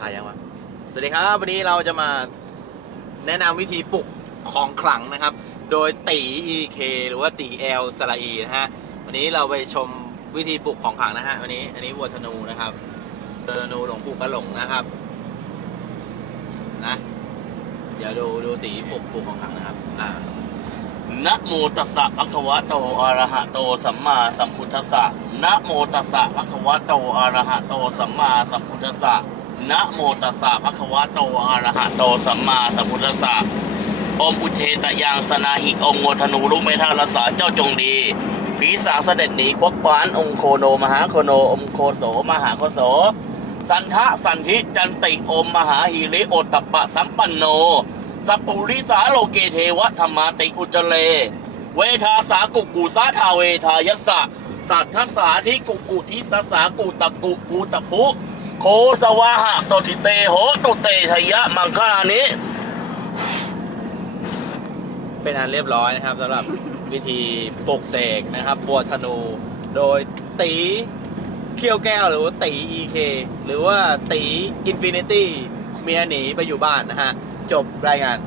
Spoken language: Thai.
ถ่ายยังวะสวัสดีครับ วันนี้เราจะมาแนะนำวิธีปลุกของขลังนะครับ โดยตี EK หรือว่าตี L สระอีนะฮะ วันนี้เราไปชมวิธีปลุกของขลังนะฮะ วันนี้ อันนี้วัวธนูนะครับวัวธนูหลวงปู่กระหลงนะครับ นะ เดี๋ยวดูดูตีปลุกปลุกของขลังนะครับ อ่านะโมตัสสะภะคะวะโตอะระหะโตสัมมาสัมพุทธัสสะนะโมตัสสะภะคะวะโตอะระหะโตสัมมาสัมพุทธัสสะ นะโมตัสสะภะคะวะโตอะระหะโตสัมมาสัมพุทธัสสะอมอุเทตยังสนาหิองโงธนูลูกเมธารัสสาเจ้าจงดีผีสางเสด็จหนีควักปานองโคโนมหาโคโนอมโคโสมหาโคโส สันทะสันทิจันติอมมหาหิริโอตตปะสัมปันโนสปุริสาโลเกเทวะธรรมาติอุจเล เวทาสากุกุสาทาเวทายสสะตัทธัสสาทิกุกุทิสสากุตะกุกูตะภุ โคสวาหะโสติเตโหตุเตชยะมังคานิเป็นอันเรียบร้อยนะครับสำหรับวิธีปลุกเสกนะครับบัวธนูโดยตีเขี้ยวแก้วหรือว่าตี EK หรือว่าตีอินฟินิตี้เมียหนีไปอยู่บ้านนะฮะ จบรายงาน